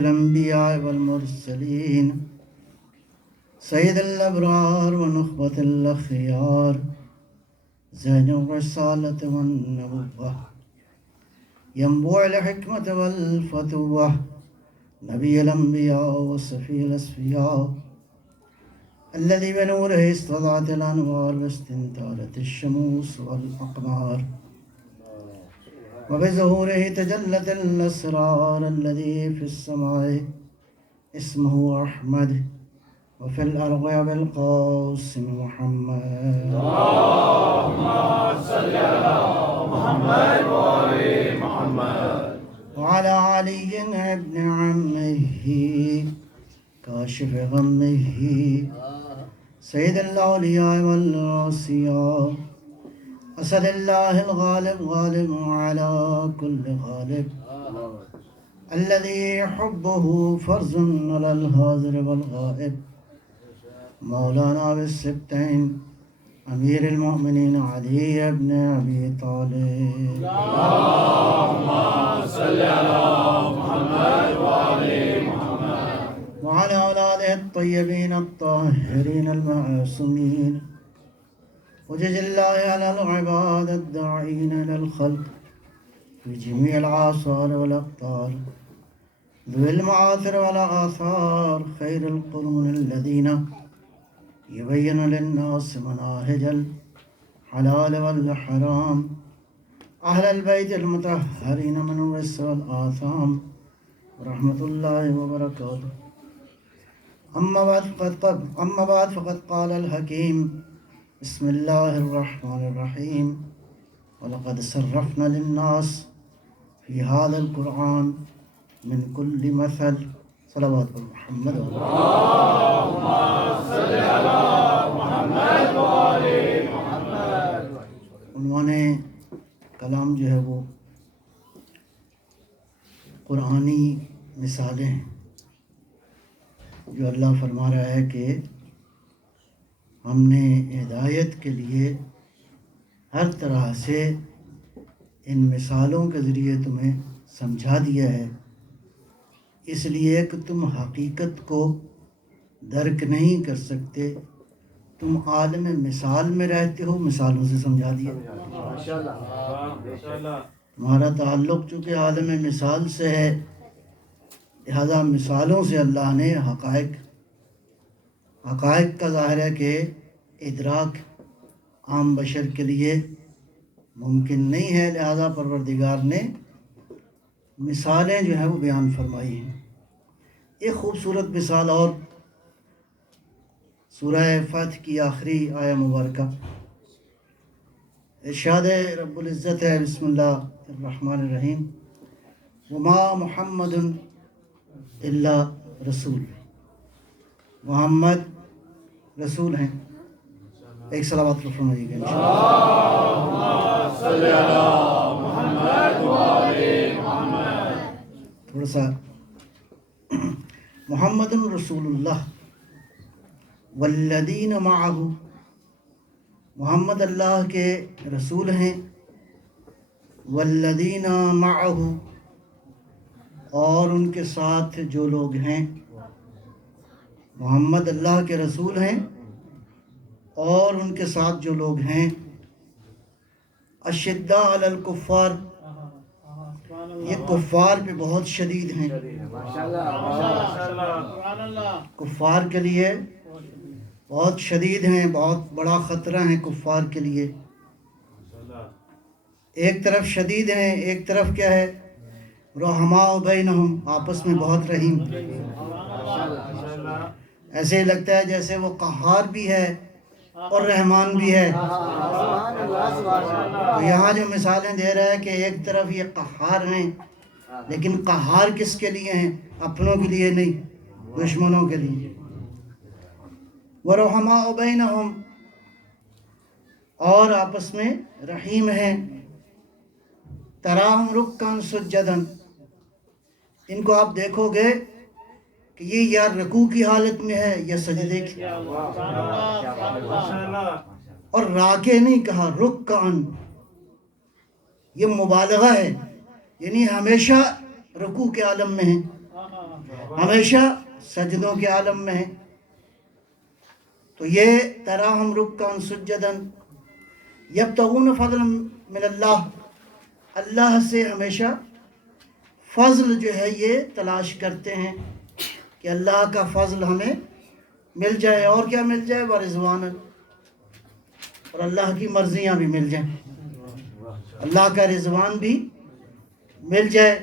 الأنبياء والمرسلين سيد الأبرار ونخبة الأخيار زين الرسالة والنبوة ينبوع الحكمة والفتوة نبي الأنبياء وصفي الأصفياء الذي بنوره استضعت الأنوار واستنتارت الشموس والأقمار وبظهوره تجلت الأسرار الذي في السماء اسمه أحمد وفي الأرض بالقاسم محمد. اللهم صل على محمد وآل محمد. وعلى علي ابن عمه كاشف غمه سيد الأولياء والأوصياء أسد الله الغالب غالب على كل غالب الذي حبه فرض على الحاضر والغائب مولانا بالسبتين أمير المؤمنين علي بن أبي طالب. اللهم صل على محمد وآل محمد. وعلى أولاده الطيبين الطاهرين المعصومين وجزا الله على العباد الداعين إلى الخلق في جميع العصار والأقطار ذوي المعاثر والآثار خير القرون الذين يبين للناس مناهج الحلال والحرام أهل البيت المطهرين من الرجس والآثام ورحمة الله وبركاته. أما بعد فقد قال الحكيم بسم الله الرحمن الرحيم ولقد صرفنا للناس في هذا القرآن من كل مثل صلوات محمد. اللهم صل على محمد وآل محمد. عنوان کلام جو ہے وہ قرآنی مثالیں ہیں جو اللہ فرما رہا ہے کہ ہم نے ہدایت کے لیے ہر طرح سے ان مثالوں کے ذریعے تمہیں سمجھا دیا ہے، اس لیے کہ تم حقیقت کو درک نہیں کر سکتے، تم عالم مثال میں رہتے ہو، مثالوں سے سمجھا دیا۔ تمہارا تعلق چونکہ عالم مثال سے ہے، لہذا مثالوں سے اللہ نے حقائق کا ظاہر ہے کہ ادراک عام بشر کے لیے ممکن نہیں ہے، لہذا پروردگار نے مثالیں جو ہیں وہ بیان فرمائی ہیں۔ ایک خوبصورت مثال اور سورہ فتح کی آخری آیہ مبارکہ، ارشاد رب العزت ہے بسم اللہ الرحمن الرحیم وما محمد الا رسول، محمد رسول ہیں۔ ایک صلوات فرمائیے گا اللهم صل على محمد وآل محمد. تھوڑا سا محمد رسول اللہ والذین معہ، محمد اللہ کے رسول ہیں، والذین معہ اور ان کے ساتھ جو لوگ ہیں، محمد اللہ کے رسول ہیں اور ان کے ساتھ جو لوگ ہیں، اشداء علی الکفار، یہ کفار پہ بہت شدید ہیں، کفار کے لیے بہت شدید ہیں، بہت بڑا خطرہ ہیں کفار کے لیے۔ ایک طرف شدید ہیں، ایک طرف کیا ہے، رحماء بینہم، آپس میں بہت رحیم۔ ایسے ہی لگتا ہے جیسے وہ قہار بھی ہے اور رحمان بھی ہے۔ تو یہاں جو مثالیں دے رہا ہے کہ ایک طرف یہ قہار ہیں، لیکن قہار کس کے لیے ہیں؟ اپنوں کے لیے نہیں، دشمنوں کے لیے۔ وَرُحَمَاءُ بَيْنَهُمْ، اور آپس میں رحیم ہیں۔ تَرَاهُمْ رُكَّعًا سُجَّدًا، ان کو آپ دیکھو گے کہ یہ یا رکوع کی حالت میں ہے یا سجدے کی، اور راکع نہیں کہا، رُكَّعًا، یہ مبالغہ ہے، یعنی ہمیشہ رکوع کے عالم میں ہیں۔ ہمیشہ سجدوں کے عالم میں ہیں. تو یہ تراہم رکعن سجدن یبتغون فضلا من اللہ، اللہ سے ہمیشہ فضل جو ہے یہ تلاش کرتے ہیں کہ اللہ کا فضل ہمیں مل جائے. اور کیا مل جائے؟ ورضوان، اور اللہ کی مرضیاں بھی مل جائیں، اللہ کا رضوان بھی مل جائے.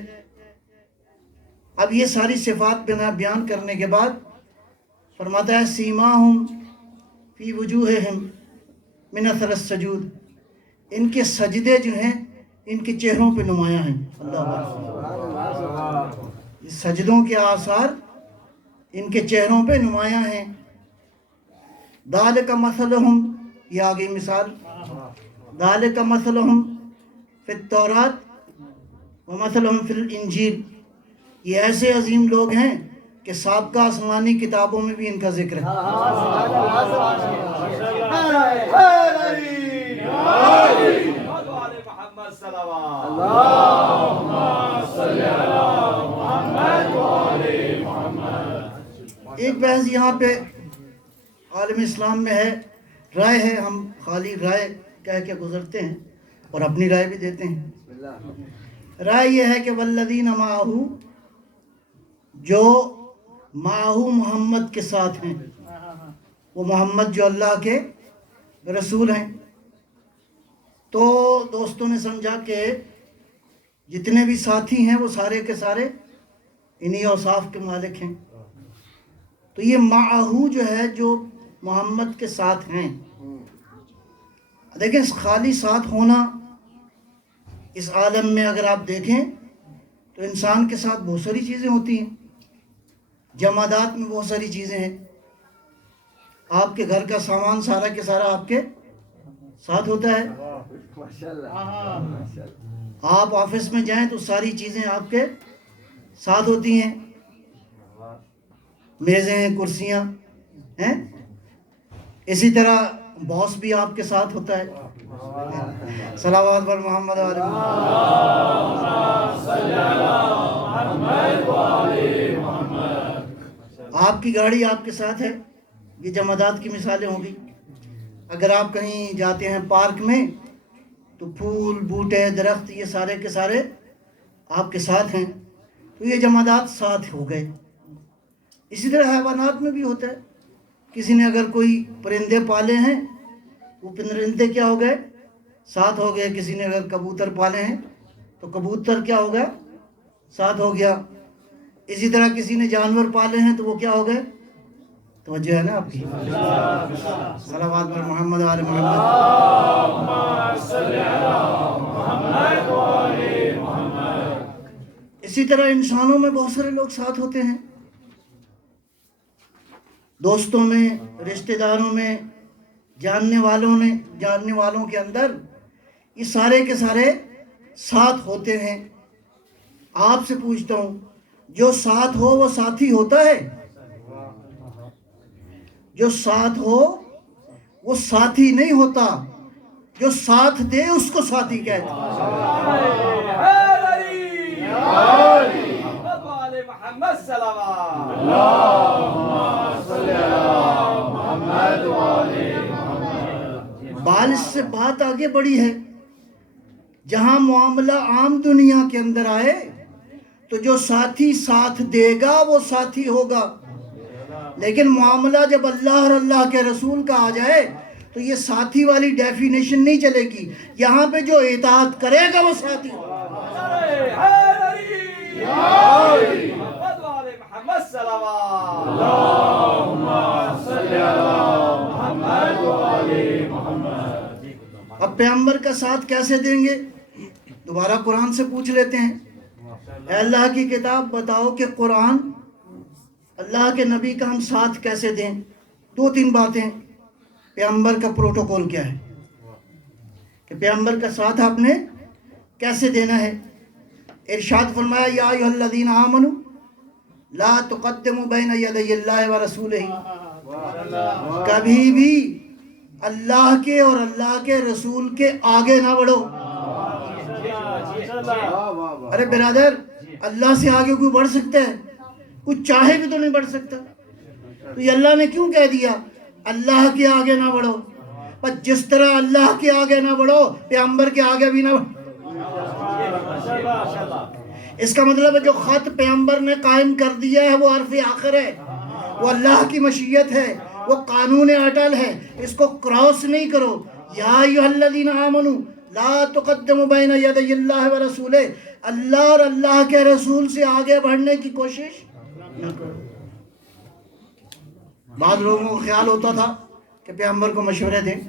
اب یہ ساری صفات بیان کرنے کے بعد فرماتا ہے سیماہم فی وجوہہم من اثر السجود، ان کے سجدے جو ہیں ان کے چہروں پہ نمایاں ہیں. اللہ اکبر، سجدوں کے آثار ان کے چہروں پہ نمایاں ہیں. ذالک مثلہم، یہ آگئی مثال، ذالک مثلہم فی التورات ومثلہم فی الانجیل، یہ ایسے عظیم لوگ ہیں کہ سابقہ آسمانی کتابوں میں بھی ان کا ذکر ہے. ایک بحث یہاں پہ عالم اسلام میں ہے، رائے ہے، ہم خالی رائے کہہ کے گزرتے ہیں اور اپنی رائے بھی دیتے ہیں. رائے یہ ہے کہ والذین معہ، جو معہ محمد کے ساتھ ہیں، وہ محمد جو اللہ کے رسول ہیں. تو دوستوں نے سمجھا کہ جتنے بھی ساتھی ہیں وہ سارے کے سارے انہی اوصاف کے مالک ہیں. تو یہ معہ جو ہے جو محمد کے ساتھ ہیں، دیکھیں خالی ساتھ ہونا اس عالم میں اگر آپ دیکھیں تو انسان کے ساتھ بہت ساری چیزیں ہوتی ہیں، جمادات میں بہت ساری چیزیں ہیں. آپ کے گھر کا سامان سارا کے سارا آپ کے ساتھ ہوتا ہے. آپ آفس میں جائیں تو ساری چیزیں آپ کے ساتھ ہوتی ہیں، میزیں ہیں، کرسیاں ہیں. اسی طرح باس بھی آپ کے ساتھ ہوتا ہے. صلوات پر محمد علیہ آپ کی گاڑی آپ کے ساتھ ہے. یہ جمادات کی مثالیں ہوں گی. اگر آپ کہیں جاتے ہیں پارک میں تو پھول بوٹے درخت یہ سارے کے سارے آپ کے ساتھ ہیں، تو یہ جمادات ساتھ ہو گئے. اسی طرح حیوانات میں بھی ہوتا ہے. کسی نے اگر کوئی پرندے پالے ہیں وہ پرندے کیا ہو گئے؟ ساتھ ہو گئے. کسی نے اگر کبوتر پالے ہیں تو کبوتر کیا ہو گیا؟ ساتھ ہو گیا. اسی طرح کسی نے جانور پالے ہیں تو وہ کیا ہو گئے؟ توجہ ہے نا آپ کی؟ صلوات پر محمد آل محمد. اسی طرح انسانوں میں بہت سارے لوگ ساتھ ہوتے ہیں، دوستوں میں، رشتہ داروں میں، جاننے والوں کے اندر یہ سارے کے سارے ساتھ ہوتے ہیں. آپ سے پوچھتا ہوں، جو ساتھ ہو وہ ساتھی ہوتا ہے؟ جو ساتھ ہو وہ ساتھی نہیں ہوتا، جو ساتھ دے اس کو ساتھی کہتے ہیں. بال اس سے بات آگے بڑھی ہے. جہاں معاملہ عام دنیا کے اندر آئے تو جو ساتھی ساتھ دے گا وہ ساتھی ہوگا، لیکن معاملہ جب اللہ اور اللہ کے رسول کا آ جائے تو یہ ساتھی والی ڈیفینیشن نہیں چلے گی. یہاں پہ جو اطاعت کرے گا وہ ساتھی ہوگا. اب پیغمبر کا ساتھ کیسے دیں گے؟ دوبارہ قرآن سے پوچھ لیتے ہیں. اے اللہ کی کتاب بتاؤ کہ قرآن اللہ کے نبی کا ہم ساتھ کیسے دیں؟ 2-3 باتیں. پیغمبر کا پروٹوکول کیا ہے کہ پیغمبر کا ساتھ آپ نے کیسے دینا ہے؟ ارشاد فرمایا یا ایھا الذین آمنوا لا تقدموا بین یدی اللہ ورسولہ. کبھی بھی اللہ کے اور اللہ کے رسول کے آگے نہ بڑھو. ارے برادر، اللہ سے آگے کوئی بڑھ سکتا ہے؟ کچھ چاہے بھی تو نہیں بڑھ سکتا. تو یہ اللہ نے کیوں کہہ دیا اللہ کے آگے نہ بڑھو؟ پر جس طرح اللہ کے آگے نہ بڑھو پیغمبر کے آگے بھی نہ بڑھو. اس کا مطلب ہے جو خط پیغمبر نے قائم کر دیا ہے وہ حرف آخر ہے، وہ اللہ کی مشیت ہے، وہ قانون اٹل ہے، اس کو کراس نہیں کرو. یا ایھا الذین آمنوا لا تقدموا بین یدی اللہ ورسولہ، اللہ اور اللہ کے رسول سے آگے بڑھنے کی کوشش نہ کرو. بعض لوگوں کو خیال ہوتا تھا کہ پیغمبر کو مشورے دیں،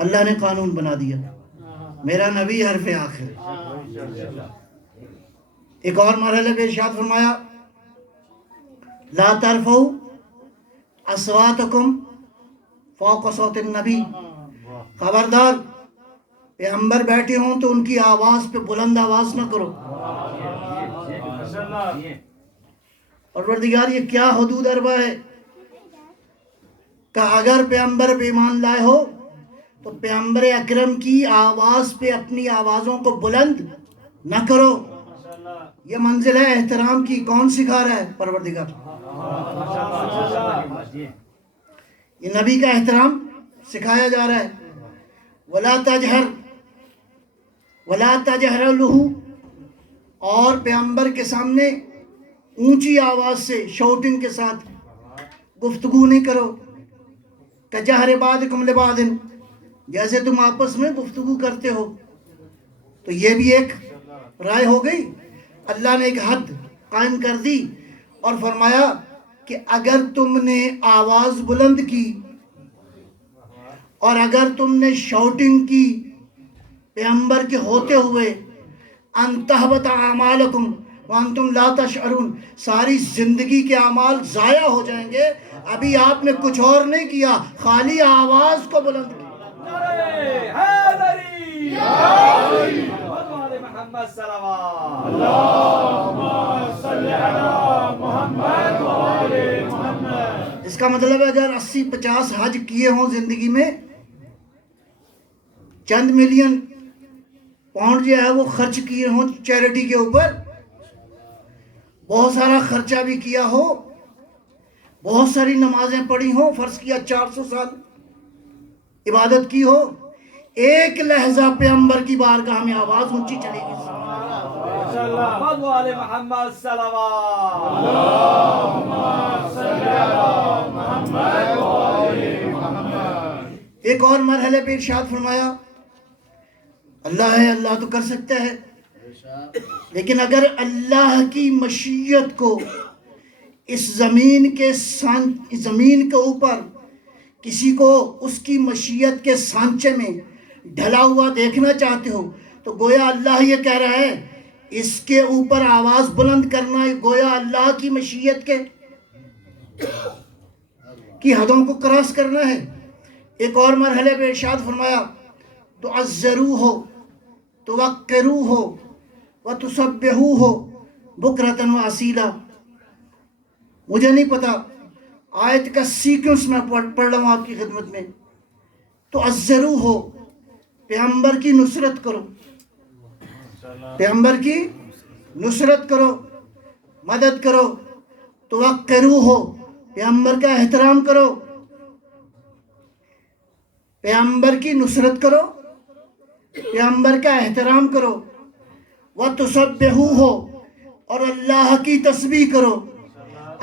اللہ نے قانون بنا دیا میرا نبی حرف آخر. ایک اور مرحلے پہ ارشاد فرمایا لا ترفعوا اصواتکم فوق صوت النبی، خبردار پیغمبر بیٹھے ہوں تو ان کی آواز پہ بلند آواز نہ کرو. پروردگار یہ کیا حدود اربع ہے کہ اگر پیغمبر پہ ایمان لائے ہو تو پیغمبر اکرم کی آواز پہ اپنی آوازوں کو بلند نہ کرو. یہ منزل ہے احترام کی، کون سکھا رہا ہے؟ پروردگار. یہ نبی کا احترام سکھایا جا رہا ہے. ولا تجہر لہ، اور پیغمبر کے سامنے اونچی آواز سے شاؤٹنگ کے ساتھ گفتگو نہیں کرو. کجہر بعضکم لبعض، جیسے تم آپس میں گفتگو کرتے ہو. تو یہ بھی ایک رائے ہو گئی. اللہ نے ایک حد قائم کر دی اور فرمایا کہ اگر تم نے آواز بلند کی اور اگر تم نے شاؤٹنگ کی پیغمبر کے ہوتے ہوئے، ان تحبط اعمالکم وانتم لا تشعرون، ساری زندگی کے اعمال ضائع ہو جائیں گے. ابھی آپ نے کچھ اور نہیں کیا، خالی آواز کو بلند کی. اس کا مطلب ہے اگر 80-50 حج کیے ہوں زندگی میں، چند ملین پاؤنڈ جو ہے وہ خرچ کیے ہوں چیریٹی کے اوپر، بہت سارا خرچہ بھی کیا ہو، بہت ساری نمازیں پڑھی ہوں، فرض کیا 400 سال عبادت کی ہو، ایک لہجہ پیغمبر کی بارگاہ میں آواز اونچی چلے گی. ایک اور مرحلے پہ ارشاد فرمایا اللہ ہے، اللہ تو کر سکتا ہے، لیکن اگر اللہ کی مشیت کو اس زمین کے اوپر کسی کو اس کی مشیت کے سانچے میں ڈھلا ہوا دیکھنا چاہتے ہو تو گویا اللہ یہ کہہ رہا ہے اس کے اوپر آواز بلند کرنا گویا اللہ کی مشیت کی حدوں کو کراس کرنا ہے. ایک اور مرحلے پہ ارشاد فرمایا تعزروہ توقروہ وتسبحوہ بکرۃ واسیلا. مجھے نہیں پتا آیت کا سیکوینس میں پڑھ رہا ہوں آپ کی خدمت میں. تعزروہ، پیغمبر کی نصرت کرو، پیغمبر کی نصرت کرو، مدد کرو. توقروہ، پیغمبر کا احترام کرو، پیغمبر کی نصرت کرو، پیغمبر کا احترام کرو. وَتُسَبِّحُوهُ، اور اللہ کی تسبیح کرو.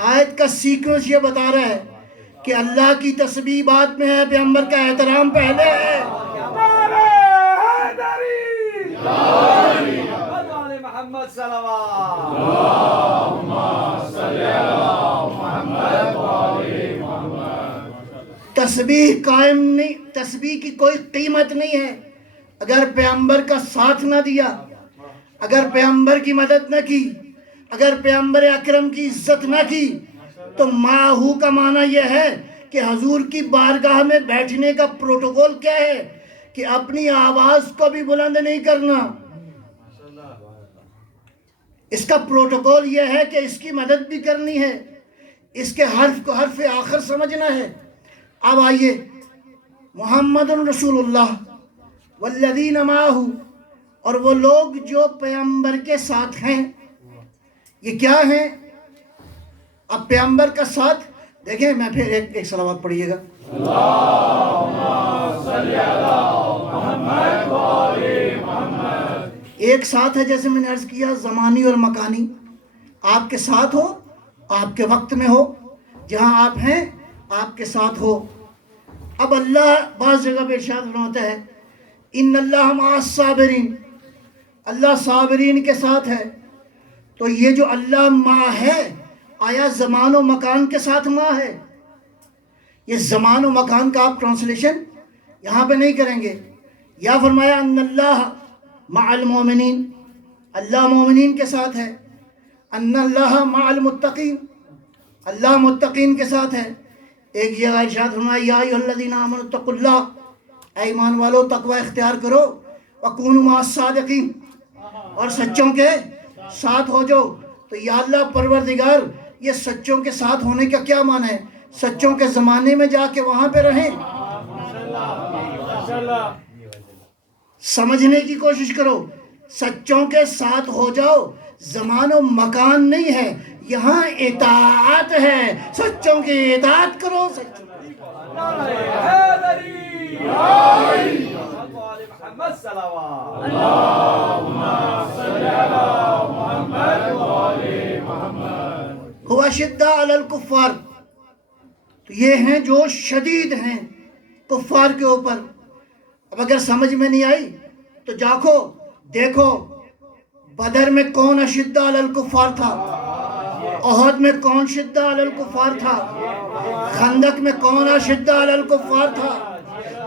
آیت کا سیکوینس یہ بتا رہا ہے کہ اللہ کی تسبیح بعد میں ہے، پیغمبر کا احترام پہلے ہے. تسبیح قائم نہیں، تسبیح کی کوئی قیمت نہیں ہے اگر پیغمبر کا ساتھ نہ دیا، اگر پیغمبر کی مدد نہ کی، اگر پیغمبر اکرم کی عزت نہ کی. تو ماہو کا معنی یہ ہے کہ حضور کی بارگاہ میں بیٹھنے کا پروٹوکول کیا ہے کہ اپنی آواز کو بھی بلند نہیں کرنا. اس کا پروٹوکول یہ ہے کہ اس کی مدد بھی کرنی ہے، اس کے حرف کو حرف آخر سمجھنا ہے. اب آئیے محمد رسول اللہ والذین معہ، اور وہ لوگ جو پیغمبر کے ساتھ ہیں. یہ کیا ہیں؟ اب پیغمبر کا ساتھ دیکھیں، میں پھر ایک صلوات پڑھیے گا. ایک ساتھ ہے جیسے میں نے عرض کیا زمانی اور مکانی، آپ کے ساتھ ہو، آپ کے وقت میں ہو، جہاں آپ ہیں آپ کے ساتھ ہو. اب اللہ بعض جگہ پہ ارشاد فرماتا ہے ان اللہ مع الصابرین، اللہ صابرین کے ساتھ ہے. تو یہ جو اللہ مع ہے، آیا زمان و مکان کے ساتھ مع ہے؟ یہ زمان و مکان کا آپ ٹرانسلیشن یہاں پہ نہیں کریں گے. یا فرمایا ان اللہ مع المومنین، اللہ مومنین کے ساتھ ہے. ان اللہ مع المتقین، اللہ متقین کے ساتھ ہے. ایک یہ ارشاد فرمایا یا ایھا الذین آمنوا اتقوا اللہ، اے ایمان والو تقوی اختیار کرو، وکونوا مع الصادقین، اور سچوں کے ساتھ ہو جو. تو یا اللہ پروردگار، یہ سچوں کے ساتھ ہونے کا کیا معنی ہے؟ سچوں کے زمانے میں جا کے وہاں پہ رہیں. سمجھنے کی کوشش کرو، سچوں کے ساتھ ہو جاؤ. زمان و مکان نہیں ہے، یہاں اطاعت ہے، سچوں کی اطاعت کرو. ہوا شدہ علی الکفار، تو یہ ہیں جو شدید ہیں کفار کے اوپر. اب اگر سمجھ میں نہیں آئی تو جاکو دیکھو بدر میں کون اشدہ علی الکفار تھا، احد میں کون شدہ علی الکفار تھا، خندق میں کون اشدہ علی الکفار تھا.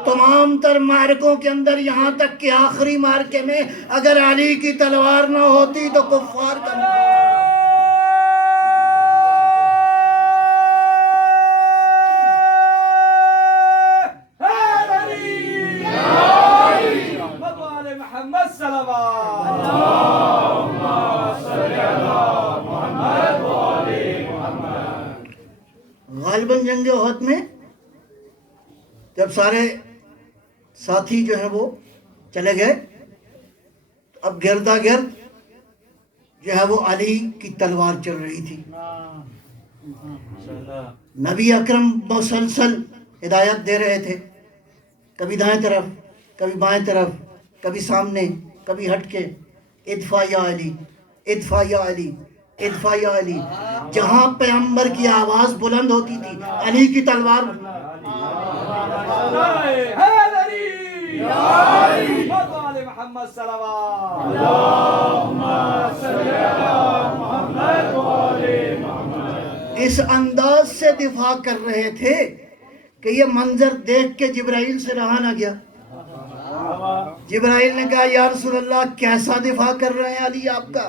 تمام تر معرکوں کے اندر یہاں تک کہ آخری معرکے میں اگر علی کی تلوار نہ ہوتی تو کفار کا غالباً جنگ احد میں جب سارے ساتھی جو ہیں وہ چلے گئے، اب گردا گرد جو ہے وہ علی کی تلوار چل رہی تھی. نبی اکرم مسلسل ہدایت دے رہے تھے، کبھی دائیں طرف، کبھی بائیں طرف، کبھی سامنے، کبھی ہٹ کے، ادفع یا علی، ادفع یا علی، ادفع یا علی. جہاں پیغمبر کی آواز بلند ہوتی تھی علی کی تلوار اس انداز سے دفاع کر رہے تھے کہ یہ منظر دیکھ کے جبرائیل سے رہا نہ گیا. جبرائیل نے کہا یا رسول اللہ کیسا دفاع کر رہے ہیں علی آپ کا،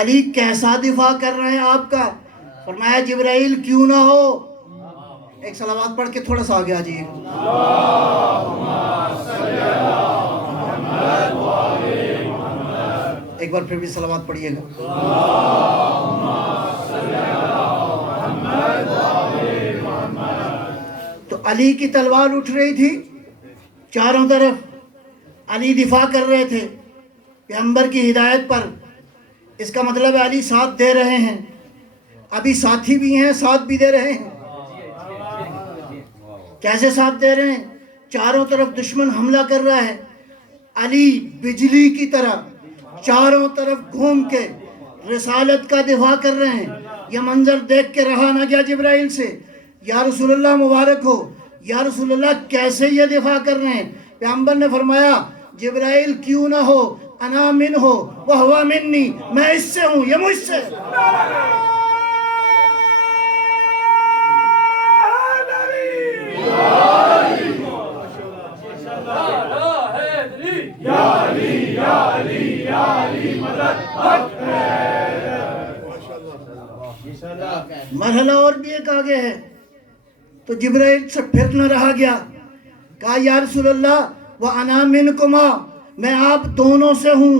علی کیسا دفاع کر رہے ہیں آپ کا. فرمایا جبرائیل کیوں نہ ہو. ایک صلوات پڑھ کے تھوڑا سا آگے آ جائیے. ایک بار پھر بھی صلوات پڑھیے گا. تو علی کی تلوار اٹھ رہی تھی چاروں طرف، علی دفاع کر رہے تھے پیغمبر کی ہدایت پر. اس کا مطلب ہے علی ساتھ دے رہے ہیں، ابھی ساتھی بھی ہیں ساتھ بھی دے رہے ہیں. کیسے ساتھ دے رہے ہیں؟ چاروں طرف دشمن حملہ کر رہا ہے، علی بجلی کی طرح چاروں طرف گھوم کے رسالت کا دفاع کر رہے ہیں. یہ منظر دیکھ کے رہا نہ گیا جبرائیل سے. یا رسول اللہ مبارک ہو، یا رسول اللہ کیسے یہ دفاع کر رہے ہیں؟ پیغمبر نے فرمایا جبرائیل کیوں نہ ہو، انا من ہو وہو منی، میں اس سے ہوں یہ مجھ سے. مرحلہ اور بھی ایک آگے ہے. تو جبرائیل سے پھر نہ رہا گیا، کہا یا رسول اللہ وَأَنَا مِنْكُمَا، میں آپ دونوں سے ہوں.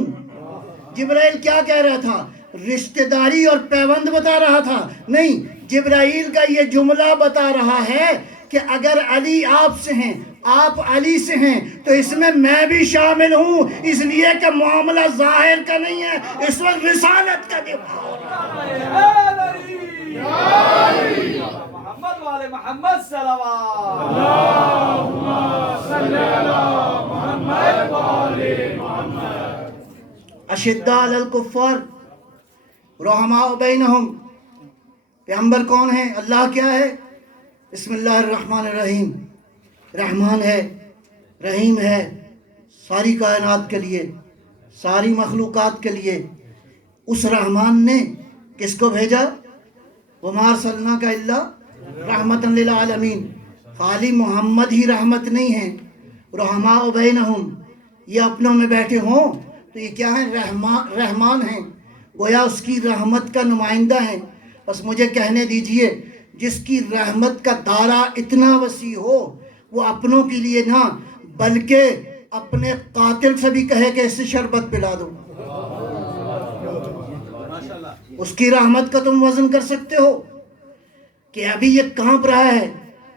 جبرائیل کیا کہہ رہا تھا؟ رشتہ داری اور پیوند بتا رہا تھا؟ نہیں، جبرائیل کا یہ جملہ بتا رہا ہے کہ اگر علی آپ سے ہیں، آپ علی سے ہیں، تو اس میں بھی شامل ہوں، اس لیے کہ معاملہ ظاہر کا نہیں ہے، اس وقت رسالت کا دفاع. صلوات. اللهم صل على محمد وآل محمد. اشداء علی الکفار رحماء بینہم. پیغمبر کون ہے؟ اللہ کیا ہے؟ بسم اللہ الرحمن الرحیم. رحمان ہے، رحیم ہے ساری کائنات کے لیے، ساری مخلوقات کے لیے. اس رحمان نے کس کو بھیجا؟ وَمَا أَرْسَلْنَاكَ إِلَّا رَحْمَةً لِلْعَالَمِينَ. خالی محمد ہی رحمت نہیں ہے. رحماء بینہم، یہ اپنوں میں بیٹھے ہوں تو یہ کیا ہیں؟ رحمان ہیں، گویا اس کی رحمت کا نمائندہ ہیں. بس مجھے کہنے دیجئے، جس کی رحمت کا دائرہ اتنا وسیع ہو، وہ اپنوں کے لیے نہ بلکہ اپنے قاتل سے بھی کہے کہ اسے شربت پلا دو. اس کی رحمت کا تم وزن کر سکتے ہو کہ ابھی یہ کانپ رہا ہے،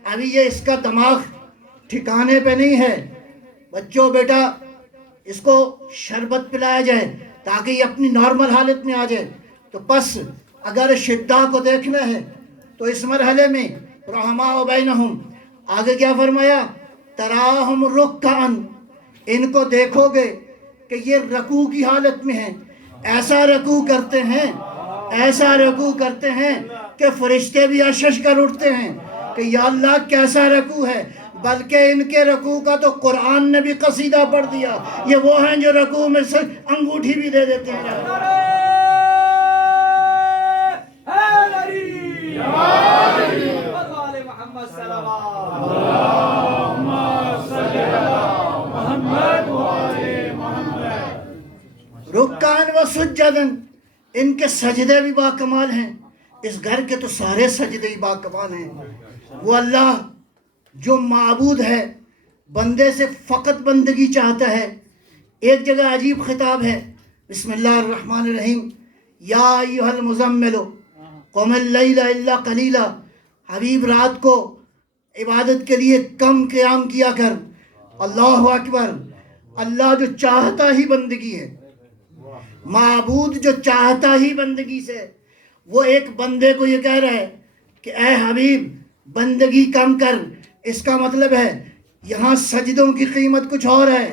ابھی یہ اس کا دماغ ٹھکانے پہ نہیں ہے. بچوں بیٹا اس کو شربت پلایا جائے تاکہ یہ اپنی نارمل حالت میں آ جائے. تو پس اگر شدہ کو دیکھنا ہے تو اس مرحلے میں رحماء بینہم. آگے کیا فرمایا؟ تراہم رکعن، ان کو دیکھو گے کہ یہ رکوع کی حالت میں ہیں. ایسا رکوع کرتے ہیں، ایسا رکوع کرتے ہیں کہ فرشتے بھی اشش کر اٹھتے ہیں کہ یا اللہ کیسا رکوع ہے. بلکہ ان کے رکوع کا تو قرآن نے بھی قصیدہ پڑھ دیا. یہ وہ ہیں جو رکوع میں سے انگوٹھی بھی دے دیتے ہیں. محمد صلوات. اللهم صل على محمد وآل محمد. رکعن و سجدن، ان کے سجدے بھی با کمال ہیں. اس گھر کے تو سارے سجدے ہی با کمال ہیں. وہ اللہ جو معبود ہے، بندے سے فقط بندگی چاہتا ہے. ایک جگہ عجیب خطاب ہے، بسم اللہ الرحمن الرحیم. یا ایھا المزمل قم اللیل الا قلیلا. حبیب رات کو عبادت کے لیے کم قیام کیا کر. اللہ اکبر. اللہ جو چاہتا ہی بندگی ہے، معبود جو چاہتا ہی بندگی سے، وہ ایک بندے کو یہ کہہ رہا ہے کہ اے حبیب بندگی کم کر. اس کا مطلب ہے یہاں سجدوں کی قیمت کچھ اور ہے،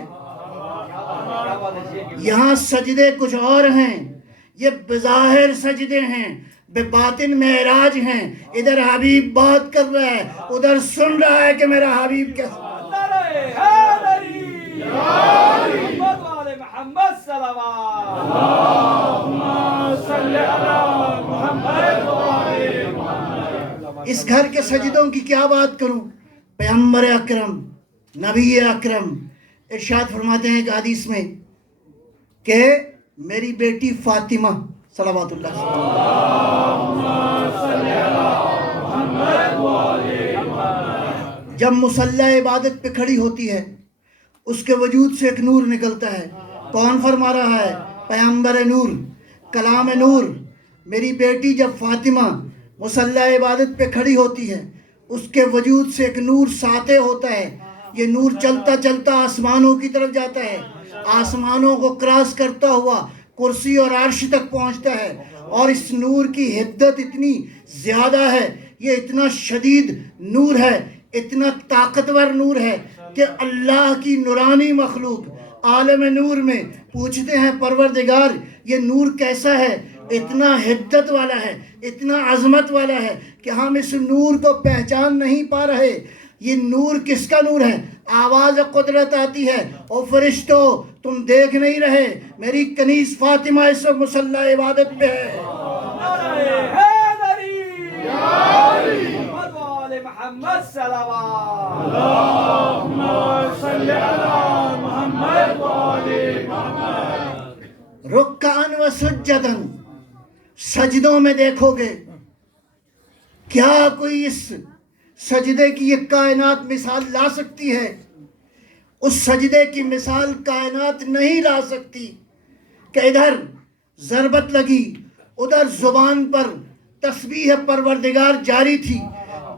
یہاں سجدے کچھ اور ہیں. یہ بظاہر سجدے ہیں، بے باطن معراج ہیں. ادھر حبیب بات کر رہا ہے، ادھر سن رہا ہے کہ میرا حبیب کیسا. محمد صلوات. اللهم صل على محمد وآل محمد. اس گھر کے سجدوں کی کیا بات کروں. پیغمبر اکرم، نبی اکرم ارشاد فرماتے ہیں ایک حدیث میں کہ میری بیٹی فاطمہ صلوات اللہ جب مصلی عبادت پہ کھڑی ہوتی ہے، اس کے وجود سے ایک نور نکلتا ہے. کون فرما رہا ہے؟ پیغمبر نور، کلام نور. میری بیٹی جب فاطمہ مصلی عبادت پہ کھڑی ہوتی ہے، اس کے وجود سے ایک نور ساطع ہوتا ہے. یہ نور چلتا چلتا آسمانوں کی طرف جاتا ہے، آسمانوں کو کراس کرتا ہوا کرسی اور عرش تک پہنچتا ہے. اور اس نور کی حدت اتنی زیادہ ہے، یہ اتنا شدید نور ہے، اتنا طاقتور نور ہے کہ اللہ کی نورانی مخلوق عالم نور میں پوچھتے ہیں پروردگار یہ نور کیسا ہے؟ اتنا حدت والا ہے، اتنا عظمت والا ہے کہ ہم اس نور کو پہچان نہیں پا رہے. یہ نور کس کا نور ہے؟ آواز قدرت آتی ہے، او فرشتو تم دیکھ نہیں رہے، میری کنیز فاطمہ اس وقت مصلی عبادت پہ ہے. محمد صلوات. اللهم صل على محمد وآل محمد. رکعن و سجدن، سجدوں میں دیکھو گے. کیا کوئی اس سجدے کی یہ کائنات مثال لا سکتی ہے؟ اس سجدے کی مثال کائنات نہیں لا سکتی کہ ادھر ضربت لگی، ادھر زبان پر تسبیح پروردگار جاری تھی.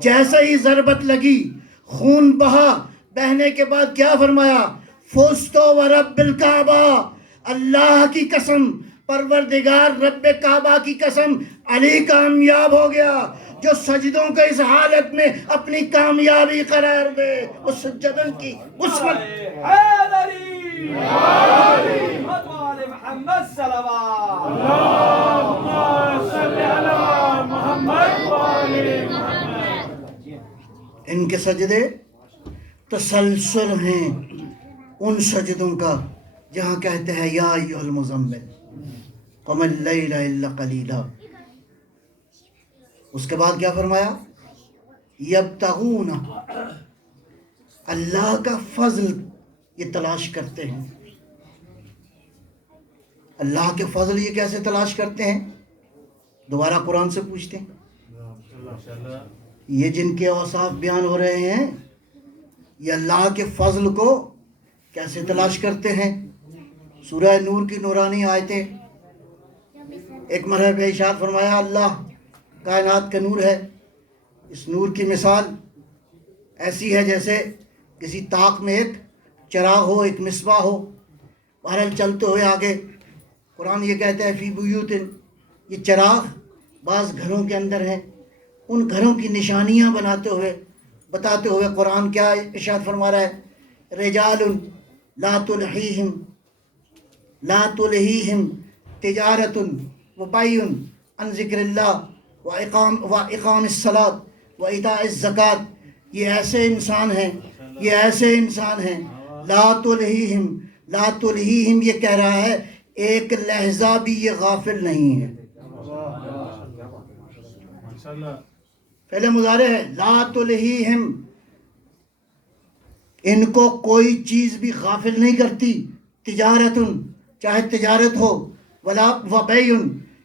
جیسے ہی ضربت لگی خون بہا، بہنے کے بعد کیا فرمایا؟ فزتو ورب الکعبہ، اللہ کی قسم، پروردگار رب کعبہ کی قسم، علی کامیاب ہو گیا. جو سجدوں کو اس حالت میں اپنی کامیابی قرار دے، اس سجدن کی قسمت حیدری محمد و آل محمد صلوات اللهم صل على محمد وآل محمد. ان کے سجدے تسلسل ہیں ان سجدوں کا جہاں کہتے ہیں یا ایھا المزمل قم اللیل الا قلیلا. اس کے بعد کیا فرمایا؟ یبتغون، اللہ کا فضل یہ تلاش کرتے ہیں. اللہ کے فضل یہ کیسے تلاش کرتے ہیں؟ دوبارہ قرآن سے پوچھتے ہیں. یہ جن کے اوصاف بیان ہو رہے ہیں یہ اللہ کے فضل کو کیسے تلاش کرتے ہیں؟ سورہ نور کی نورانی آیتیں. ایک مرحلہ پہ ارشاد فرمایا اللہ کائنات کا نور ہے. اس نور کی مثال ایسی ہے جیسے کسی طاق میں ایک چراغ ہو، ایک مصباح ہو. بہرحال چلتے ہوئے آگے قرآن یہ کہتا ہے فی بیوت، یہ چراغ بعض گھروں کے اندر ہیں. ان گھروں کی نشانیاں بتاتے ہوئے قرآن کیا ارشاد فرما رہا ہے؟ رجال لا تلہیہم تجارت وبیع عن ذکر اللہ واقام الصلاۃ وایتاء الزکوٰۃ. یہ ایسے انسان ہیں لا تلہیہم یہ کہہ رہا ہے ایک لہجہ بھی یہ غافل نہیں ہے. پہلے مضارع ہے لا تلہیہم، ان کو کوئی چیز بھی غافل نہیں کرتی. تجارت، چاہے تجارت ہو، ولا وبیع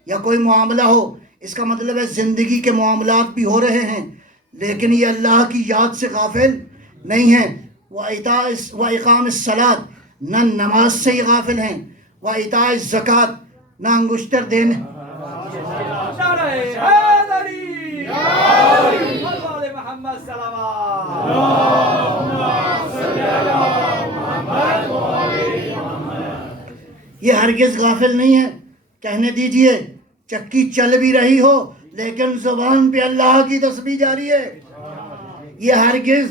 یا کوئی معاملہ ہو. اس کا مطلب ہے زندگی کے معاملات بھی ہو رہے ہیں لیکن یہ اللہ کی یاد سے غافل نہیں ہیں. وَإِقَامِ الصَّلَاةِ، نہ نماز سے ہی غافل ہیں. وَإِيتَاءِ الزَّكَاةِ، نہ انگشتر دینے. نعرہ حیدری محمد و آل محمد صلوات اللهم صل على محمد وآل محمد. یہ ہرگز غافل نہیں ہے. کہنے دیجئے چکی چل بھی رہی ہو لیکن زبان پہ اللہ کی تسبیح جاری ہے. یہ ہرگز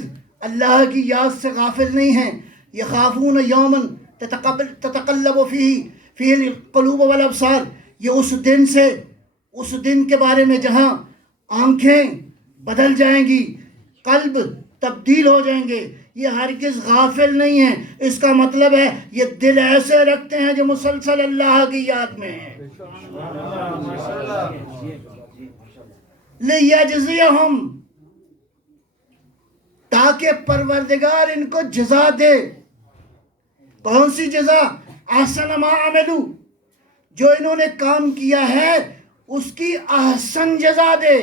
اللہ کی یاد سے غافل نہیں ہیں. یخافون یوما تتقلب فیہ القلوب والابصار، یہ اس دن کے بارے میں جہاں آنکھیں بدل جائیں گی، قلب تبدیل ہو جائیں گے. یہ ہرگز غافل نہیں ہیں. اس کا مطلب ہے یہ دل ایسے رکھتے ہیں جو مسلسل اللہ کی یاد میں ہیں. لِيَجْزِيَهُمْ، تاکہ پروردگار ان کو جزا دے. کون سی جزا؟ احسن ما عملو، جو انہوں نے کام کیا ہے اس کی احسن جزا دے.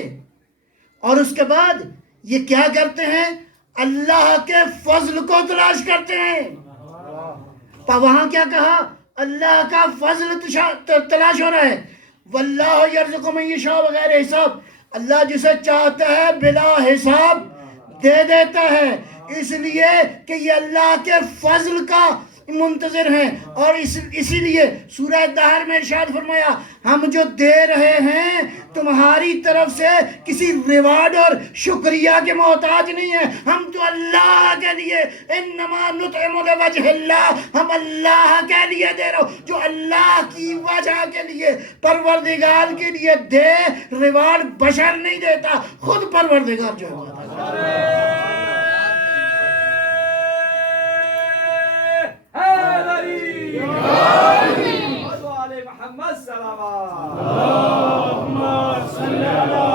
اور اس کے بعد یہ کیا کرتے ہیں؟ اللہ کے فضل کو تلاش کرتے ہیں. وہاں کیا کہا؟ اللہ کا فضل تلاش ہو رہا ہے. واللہ یرزق من یشاء بغیر حساب، اللہ جسے چاہتا ہے بلا حساب دے دیتا ہے. اس لیے کہ یہ اللہ کے فضل کا منتظر ہیں. اور اسی لیے سورہ دہر میں ارشاد فرمایا ہم جو دے رہے ہیں تمہاری طرف سے کسی ریوارڈ اور شکریہ کے محتاج نہیں ہیں. ہم تو اللہ کے لیے انما نطعم لوجہ اللہ، ہم اللہ کے لیے دے رہے ہو. جو اللہ کی وجہ کے لیے، پروردگار کے لیے دے، ریوارڈ بشر نہیں دیتا، خود پروردگار جو ہے. حیدری محمد و آل محمد صلوات اللهم صل على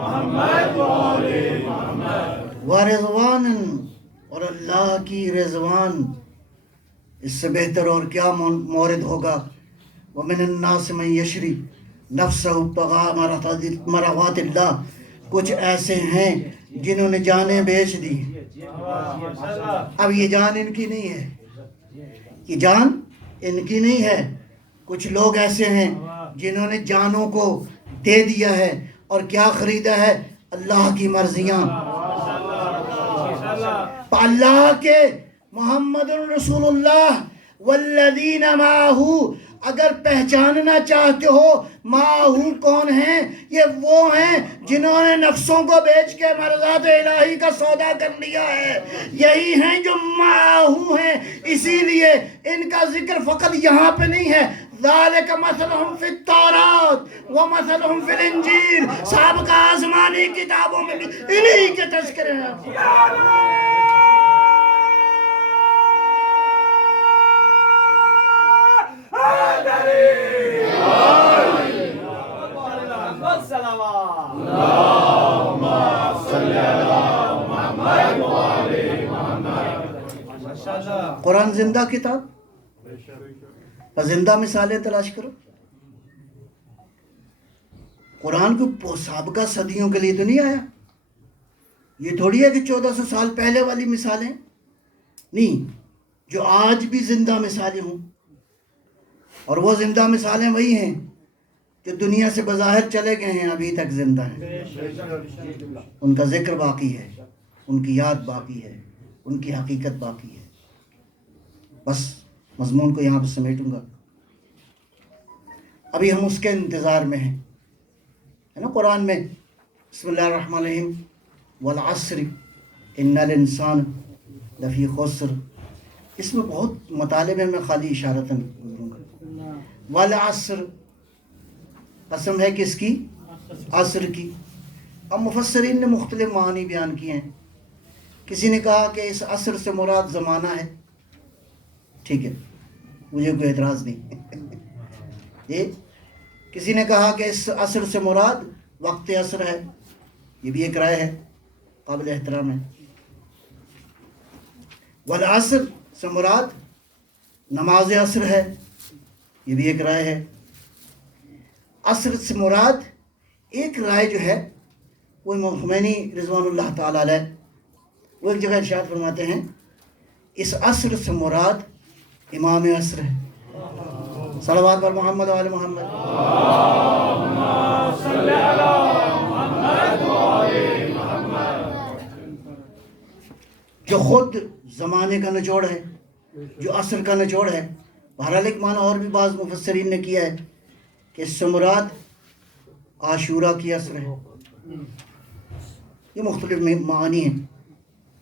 محمد وآل محمد. ورضوان، اور اللہ کی رضوان، اس سے بہتر اور کیا مورد ہوگا. ومن الناس من یشری نفسہ ابتغاء مرضات اللہ، کچھ ایسے ہیں جنہوں نے جانیں بیچ دی. اب یہ جان ان کی نہیں ہے، یہ جان ان کی نہیں ہے. کچھ لوگ ایسے ہیں جنہوں نے جانوں کو دے دیا ہے اور کیا خریدا ہے؟ اللہ کی مرضیاں. اللہ کے محمد رسول اللہ والذین معہ اگر پہچاننا چاہتے ہو ماہو کون ہیں، یہ وہ ہیں جنہوں نے نفسوں کو بیچ کے مرضات الہی کا سودا کر لیا ہے، یہی ہیں جو ماہو ہیں۔ اسی لیے ان کا ذکر فقط یہاں پہ نہیں ہے، ذالک مثلہم فی التوراۃ ومثلہم فی الانجیل، سابقہ آسمانی کتابوں میں بھی انہی کے تذکرے ہیں۔ قرآن زندہ کتاب، اور زندہ مثالیں تلاش کرو۔ قرآن کو سابقہ صدیوں کے لیے تو نہیں آیا، یہ تھوڑی ہے کہ 1400 سال پہلے والی مثالیں نہیں، جو آج بھی زندہ مثالیں ہوں، اور وہ زندہ مثالیں وہی ہیں جو دنیا سے بظاہر چلے گئے ہیں، ابھی تک زندہ ہیں، ان کا ذکر باقی ہے، ان کی یاد باقی ہے، ان کی حقیقت باقی ہے۔ بس مضمون کو یہاں پہ سمیٹوں گا، ابھی ہم اس کے انتظار میں ہیں، ہے نا؟ قرآن میں بسم اللہ الرحمن الرحیم والعصر ان الانسان لفی خسر، اس میں بہت مطالب ہے، میں خالی اشارتاً گزروں گا۔ والعصر قسم ہے کس کی؟ عصر کی۔ اب مفسرین نے مختلف معنی بیان کیے ہیں، کسی نے کہا کہ اس عصر سے مراد زمانہ ہے، ٹھیک ہے، مجھے کوئی اعتراض نہیں۔ کسی نے کہا کہ اس عصر سے مراد وقت عصر ہے، یہ بھی ایک رائے ہے، قابل احترام ہے۔ والعصر سے مراد نماز عصر ہے، یہ بھی ایک رائے ہے۔ عصر سے مراد ایک رائے جو ہے وہ امام خمینی رضوان اللہ تعالیٰ علیہ وہ ایک جگہ ارشاد فرماتے ہیں اس عصر سے مراد امام عصر ہے۔ صلوات پر محمد و آل محمد۔ جو خود زمانے کا نچوڑ ہے، جو عصر کا نچوڑ ہے۔ بہرحال ایک معنی اور بھی بعض مفسرین نے کیا ہے کہ اس سے مراد عاشورہ کی عصر ہے۔ یہ مختلف معانی ہیں،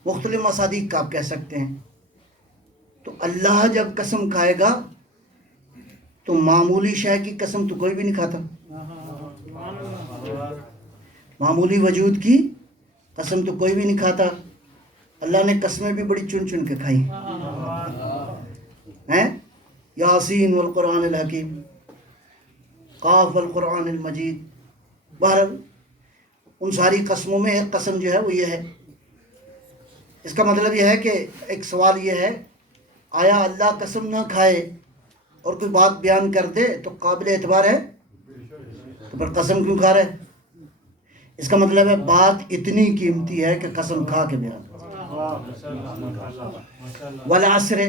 مختلف مصادیق کا آپ کہہ سکتے ہیں۔ تو اللہ جب قسم کھائے گا تو معمولی شے کی قسم تو کوئی بھی نہیں کھاتا، معمولی وجود کی قسم تو کوئی بھی نہیں کھاتا۔ اللہ نے قسمیں بھی بڑی چن چن کے کھائی ہیں، یاسین والقرآن الحکیم، قاف والقرآن المجید۔ بہرحال ان ساری قسموں میں ایک قسم جو ہے وہ یہ ہے۔ اس کا مطلب یہ ہے کہ ایک سوال یہ ہے، آیا اللہ قسم نہ کھائے اور کوئی بات بیان کر دے تو قابل اعتبار ہے، تو پھر قسم کیوں کھا رہا ہے؟ اس کا مطلب ہے بات اتنی قیمتی ہے کہ قسم کھا کے بیان۔ والعصر،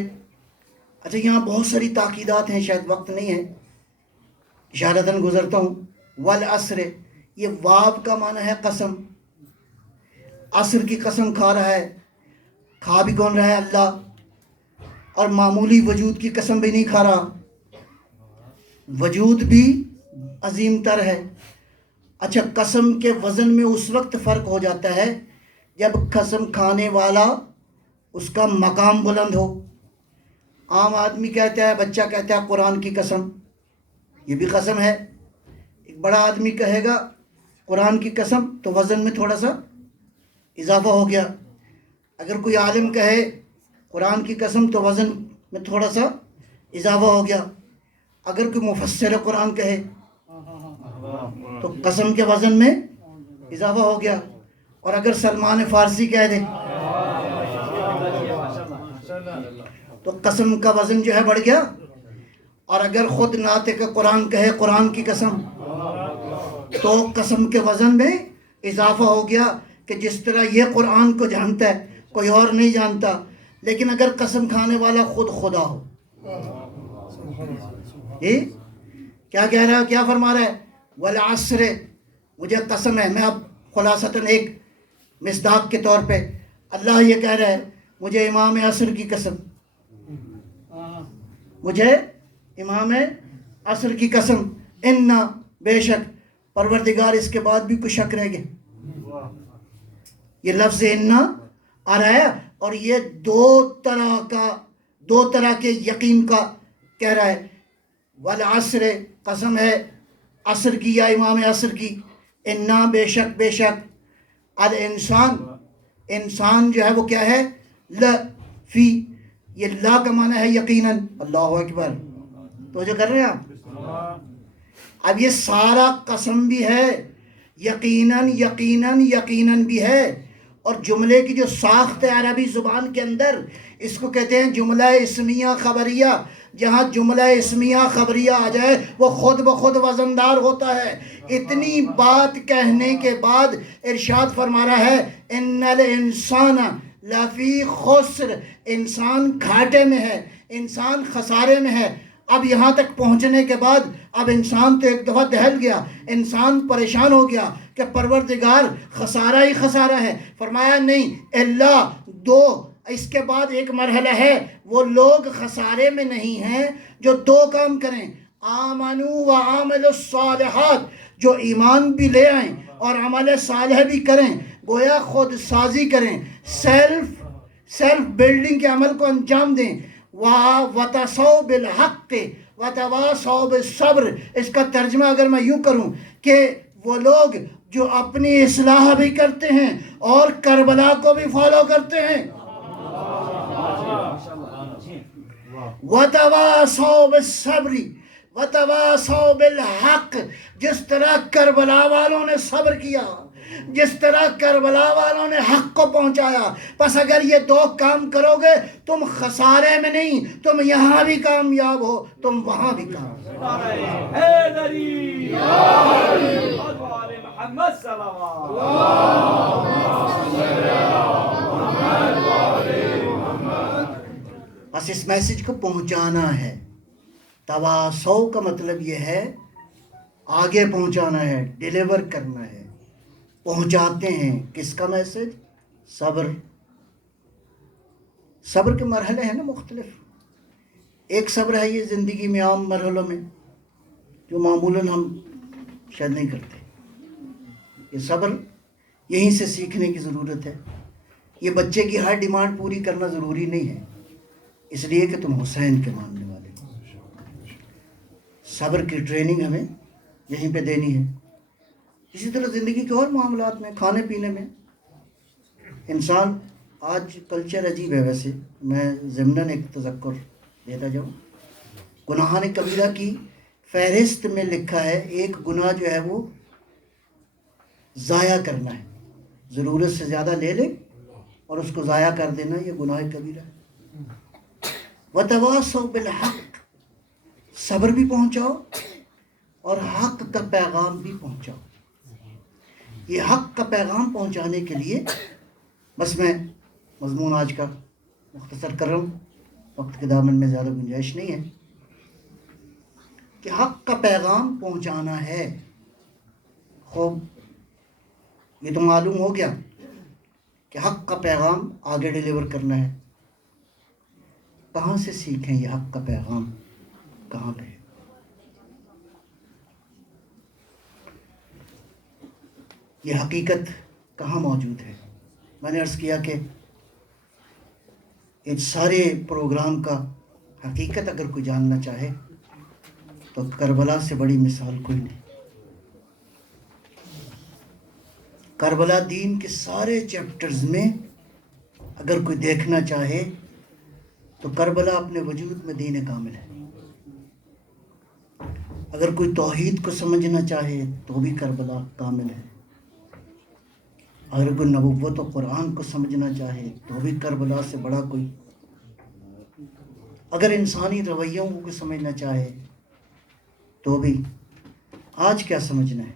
اچھا یہاں بہت ساری تاکیدات ہیں، شاید وقت نہیں ہے، اشارتاً گزرتا ہوں۔ والعصر، یہ واو کا معنی ہے قسم، عصر کی قسم کھا رہا ہے، کھا بھی کون رہا ہے؟ اللہ، اور معمولی وجود کی قسم بھی نہیں کھا رہا، وجود بھی عظیم تر ہے۔ اچھا قسم کے وزن میں اس وقت فرق ہو جاتا ہے جب قسم کھانے والا اس کا مقام بلند ہو۔ عام آدمی کہتا ہے، بچہ کہتا ہے قرآن کی قسم، یہ بھی قسم ہے۔ ایک بڑا آدمی کہے گا قرآن کی قسم تو وزن میں تھوڑا سا اضافہ ہو گیا۔ اگر کوئی عالم کہے قرآن کی قسم تو وزن میں تھوڑا سا اضافہ ہو گیا۔ اگر کوئی مفسر قرآن کہے تو قسم کے وزن میں اضافہ ہو گیا۔ اور اگر سلمان فارسی کہہ دے تو قسم کا وزن جو ہے بڑھ گیا۔ اور اگر خود ناطق قرآن کہے قرآن کی قسم تو قسم کے وزن میں اضافہ ہو گیا کہ جس طرح یہ قرآن کو جانتا ہے کوئی اور نہیں جانتا۔ لیکن اگر قسم کھانے والا خود خدا ہو، کیا کہہ رہا ہے، کیا فرما رہا ہے؟ والعصر، مجھے قسم ہے۔ میں اب خلاصتاً ایک مصداق کے طور پہ اللہ یہ کہہ رہا ہے، مجھے امام عصر کی قسم، مجھے امام عصر کی قسم، انا بے شک، پروردگار اس کے بعد بھی کچھ شک رہ گیا. یہ لفظ انا آ رہا ہے اور یہ دو طرح کے یقین کا کہہ رہا ہے. والعصر قسم ہے عصر کی یا امام عصر کی. انا بے شک الانسان، انسان جو ہے وہ کیا ہے؟ لفی، یہ لا کا معنی ہے یقیناً. اللہ اکبر، تو جو کر رہے ہیں آپ، اب یہ سارا قسم بھی ہے، یقیناً بھی ہے. اور جملے کی جو ساخت ہے عربی زبان کے اندر، اس کو کہتے ہیں جملہ اسمیہ خبریہ. جہاں جملہ اسمیہ خبریہ آ جائے وہ خود بخود وزندار ہوتا ہے. اتنی بات کہنے کے بعد ارشاد فرما رہا ہے ان الانسان لفی خسر، انسان گھاٹے میں ہے، انسان خسارے میں ہے. اب یہاں تک پہنچنے کے بعد اب انسان تو ایک دفعہ دہل گیا، انسان پریشان ہو گیا کہ پروردگار خسارہ ہی خسارہ ہے. فرمایا نہیں، اللہ دو، اس کے بعد ایک مرحلہ ہے. وہ لوگ خسارے میں نہیں ہیں جو دو کام کریں، آمنوا وعاملوا الصالحات، جو ایمان بھی لے آئیں اور عمل صالح بھی کریں، گویا خود سازی کریں، سیلف بلڈنگ کے عمل کو انجام دیں. وَتَصَوْا بِالْحَقِّ وَتَوَاصَوْا بِالصَّبْرِ. اس کا ترجمہ اگر میں یوں کروں کہ وہ لوگ جو اپنی اصلاح بھی کرتے ہیں اور کربلا کو بھی فالو کرتے ہیں. وَتَوَاصَوْا بِالصَّبْرِ وَتَوَاصَوْا بِالْحَقِّ. جس طرح کربلا والوں نے صبر کیا، جس طرح کربلا والوں نے حق کو پہنچایا، پس اگر یہ دو کام کرو گے تم خسارے میں نہیں، تم یہاں بھی کامیاب ہو، تم وہاں بھی کامیاب ہو. حیدری آل محمد صلوات. بس اس میسج کو پہنچانا ہے. تواصو کا مطلب یہ ہے آگے پہنچانا ہے، ڈیلیور کرنا ہے. پہنچاتے ہیں کس کا میسج؟ صبر کے مرحلے ہیں نا مختلف. ایک صبر ہے یہ زندگی میں عام مرحلوں میں جو معمولاً ہم شاید نہیں کرتے. یہ صبر یہیں سے سیکھنے کی ضرورت ہے. یہ بچے کی ہر ڈیمانڈ پوری کرنا ضروری نہیں ہے اس لیے کہ تم حسین کے ماننے والے ہو. صبر کی ٹریننگ ہمیں یہیں پہ دینی ہے. اسی طرح زندگی کے اور معاملات میں، کھانے پینے میں. انسان آج کلچر عجیب ہے. ویسے میں ضمناً ایک تذکر دیتا جاؤں، گناہان کبیرہ کی فہرست میں لکھا ہے ایک گناہ جو ہے وہ ضائع کرنا ہے. ضرورت سے زیادہ لے لے اور اس کو ضائع کر دینا، یہ گناہ کبیرہ ہے. وَتَوَاصَوْا بِالْحَقِّ، صبر بھی پہنچاؤ اور حق کا پیغام بھی پہنچاؤ. یہ حق کا پیغام پہنچانے کے لیے بس میں مضمون آج کا مختصر کر رہا ہوں، وقت کے دامن میں زیادہ گنجائش نہیں ہے. کہ حق کا پیغام پہنچانا ہے. خوب، یہ تو معلوم ہو گیا کہ حق کا پیغام آگے ڈیلیور کرنا ہے. کہاں سے سیکھیں یہ حق کا پیغام؟ کہاں پہ؟ یہ حقیقت کہاں موجود ہے؟ میں نے عرض کیا کہ ان سارے پروگرام کا حقیقت اگر کوئی جاننا چاہے تو کربلا سے بڑی مثال کوئی نہیں. کربلا دین کے سارے چیپٹرز میں اگر کوئی دیکھنا چاہے تو کربلا اپنے وجود میں دین کامل ہے. اگر کوئی توحید کو سمجھنا چاہے تو بھی کربلا کامل ہے. اگر کوئی نبوت و قرآن کو سمجھنا چاہے تو بھی کربلا سے بڑا کوئی. اگر انسانی رویوں کو سمجھنا چاہے تو بھی. آج کیا سمجھنا ہے؟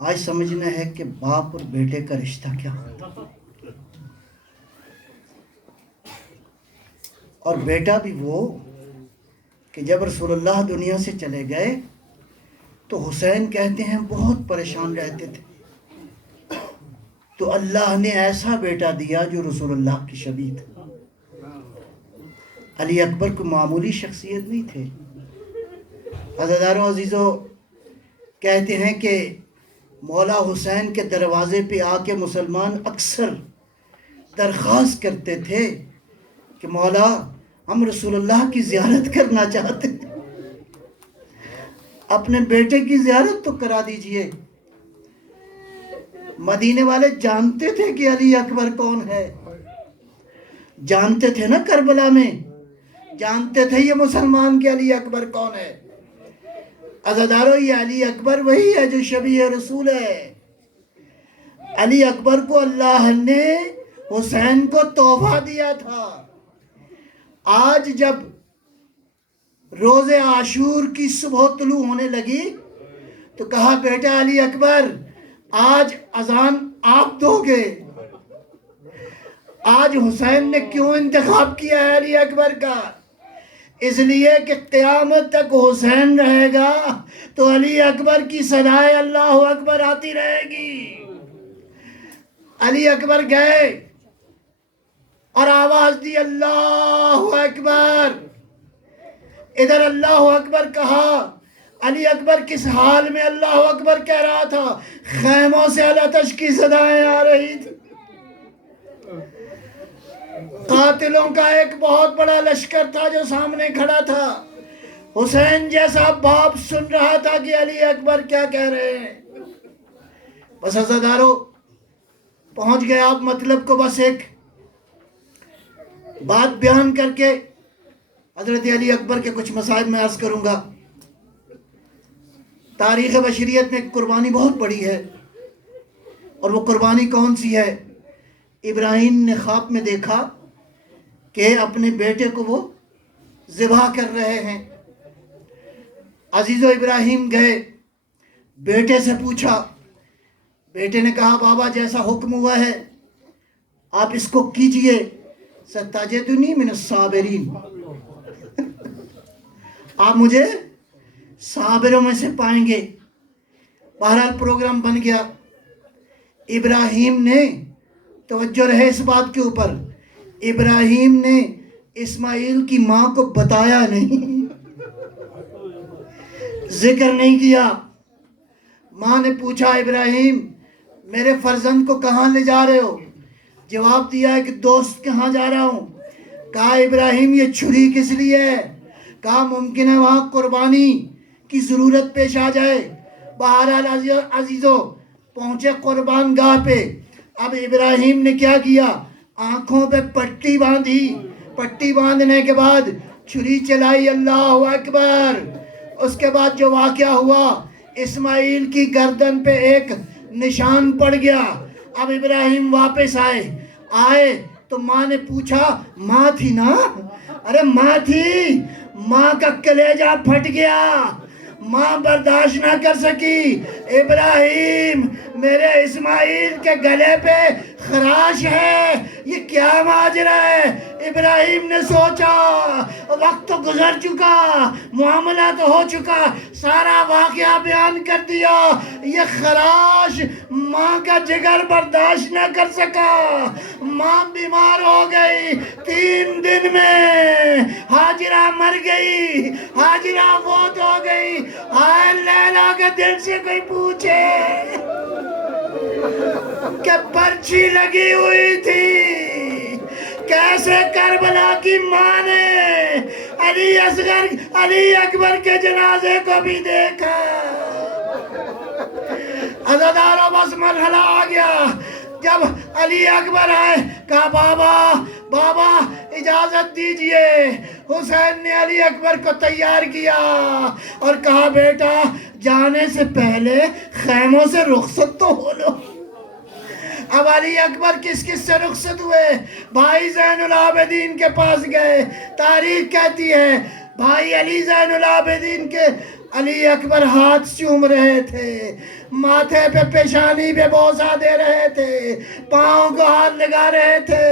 آج سمجھنا ہے کہ باپ اور بیٹے کا رشتہ کیا ہوتا ہے. اور بیٹا بھی وہ کہ جب رسول اللہ دنیا سے چلے گئے تو حسین کہتے ہیں بہت پریشان رہتے تھے، تو اللہ نے ایسا بیٹا دیا جو رسول اللہ کی شبیہ تھا. علی اکبر کو معمولی شخصیت نہیں تھے. عزیزانو عزیزو، کہتے ہیں کہ مولا حسین کے دروازے پہ آ کے مسلمان اکثر درخواست کرتے تھے کہ مولا ہم رسول اللہ کی زیارت کرنا چاہتے ہیں، اپنے بیٹے کی زیارت تو کرا دیجئے۔ مدینے والے جانتے تھے کہ علی اکبر کون ہے، جانتے تھے نا، کربلا میں جانتے تھے یہ مسلمان کہ علی اکبر کون ہے۔ عزادارو، یہ علی اکبر وہی ہے جو شبیہ رسول ہے۔ علی اکبر کو اللہ نے حسین کو تحفہ دیا تھا۔ آج جب روز عاشور کی صبح طلوع ہونے لگی تو کہا بیٹا علی اکبر آج اذان آپ دو گے۔ آج حسین نے کیوں انتخاب کیا ہے علی اکبر کا؟ اس لیے کہ قیامت تک حسین رہے گا تو علی اکبر کی صدائے اللہ اکبر آتی رہے گی۔ علی اکبر گئے اور آواز دی اللہ اکبر، ادھر اللہ اکبر کہا۔ علی اکبر کس حال میں اللہ اکبر کہہ رہا تھا؟ خیموں سے الاتش کی صدائیں آ رہی تھی، قاتلوں کا ایک بہت بڑا لشکر تھا جو سامنے کھڑا تھا۔ حسین جیسا باپ سن رہا تھا کہ علی اکبر کیا کہہ رہے ہیں۔ بس عزادارو پہنچ گئے آپ مطلب کو، بس ایک بات بیان کر کے حضرت علی اکبر کے کچھ مصائب میں عرض کروں گا۔ تاریخ بشریت میں قربانی بہت بڑی ہے، اور وہ قربانی کون سی ہے؟ ابراہیم نے خواب میں دیکھا کہ اپنے بیٹے کو وہ ذبح کر رہے ہیں۔ عزیزو ابراہیم گئے، بیٹے سے پوچھا، بیٹے نے کہا بابا جیسا حکم ہوا ہے آپ اس کو کیجئے، ستجدنی من الصابرین، آپ مجھے صابروں میں سے پائیں گے۔ بہرحال پروگرام بن گیا۔ ابراہیم نے، توجہ رہے اس بات کے اوپر، ابراہیم نے اسماعیل کی ماں کو بتایا نہیں، ذکر نہیں کیا۔ ماں نے پوچھا ابراہیم میرے فرزند کو کہاں لے جا رہے ہو؟ جواب دیا ہے کہ دوست کہاں جا رہا ہوں۔ کہا ابراہیم یہ چھری کس لیے ہے؟ کہا ممکن ہے وہاں قربانی کی ضرورت پیش آ جائے۔ بہرحال عزیزو پہنچے قربان گاہ پہ۔ اب ابراہیم نے کیا کیا؟ آنکھوں پہ پٹی باندھی، پٹی باندھنے کے بعد چھری چلائی، اللہ اکبر۔ اس کے بعد جو واقعہ ہوا، اسماعیل کی گردن پہ ایک نشان پڑ گیا۔ اب ابراہیم واپس آئے تو ماں نے پوچھا ماں تھی نا؟ ارے ماں تھی۔ ماں کا کلیجہ پھٹ گیا، ماں برداشت نہ کر سکی۔ ابراہیم میرے اسماعیل کے گلے پہ خراش ہے، یہ کیا ماجرا ہے؟ ابراہیم نے سوچا وقت تو گزر چکا، معاملہ تو ہو چکا، سارا واقعہ بیان کر دیا۔ یہ خراش ماں کا جگر برداشت نہ کر سکا، ماں بیمار ہو گئی۔ 3 دن میں ہاجرہ مر گئی، ہاجرہ فوت ہو گئی۔ آئے لیلا کے دل سے کوئی پوچھے کہ پرچی لگی ہوئی تھی، کیسے کربلا کی ماں نے علی اکبر کے جنازے کو بھی دیکھا؟ عزادارو بس مرحلہ آ گیا۔ جب علی اکبر آئے کہا بابا اجازت دیجئے۔ حسین نے علی اکبر کو تیار کیا اور کہا بیٹا جانے سے پہلے خیموں سے رخصت تو ہو لو۔ اب علی اکبر کس سے رخصت ہوئے؟ بھائی زین العابدین کے پاس گئے۔ تاریخ کہتی ہے بھائی علی زین العابدین کے علی اکبر ہاتھ چوم رہے تھے، ماتھے پہ پیشانی پہ بوسہ دے رہے تھے، پاؤں کو ہاتھ لگا رہے تھے۔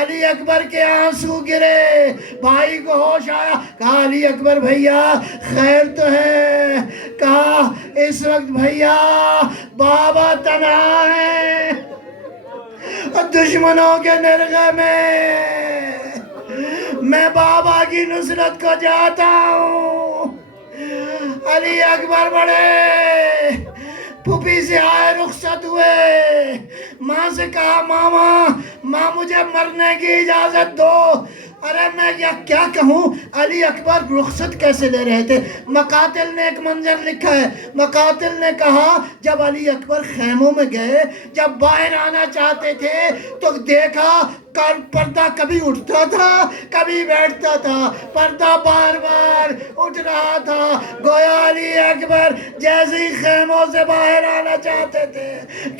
علی اکبر کے آنسو گرے، بھائی کو ہوش آیا، کہا علی اکبر بھیا خیر تو ہے؟ کہا اس وقت بھیا بابا تنہا ہے، دشمنوں کے نرغے میں بابا کی نصرت کو جاتا ہوں۔ علی اکبر بڑے پھوپھی سے آئے، رخصت ہوئے، ماں سے کہا ماں مجھے مرنے کی اجازت دو۔ ارے میں کیا کہوں، علی اکبر رخصت کیسے لے رہے تھے؟ مقاتل نے ایک منظر لکھا ہے، مقاتل نے کہا جب علی اکبر خیموں میں گئے، جب باہر آنا چاہتے تھے تو دیکھا پردہ کبھی اٹھتا تھا کبھی بیٹھتا تھا، پردہ بار بار اٹھ رہا تھا، گویا علی اکبر جیسے ہی خیموں سے باہر آنا چاہتے تھے،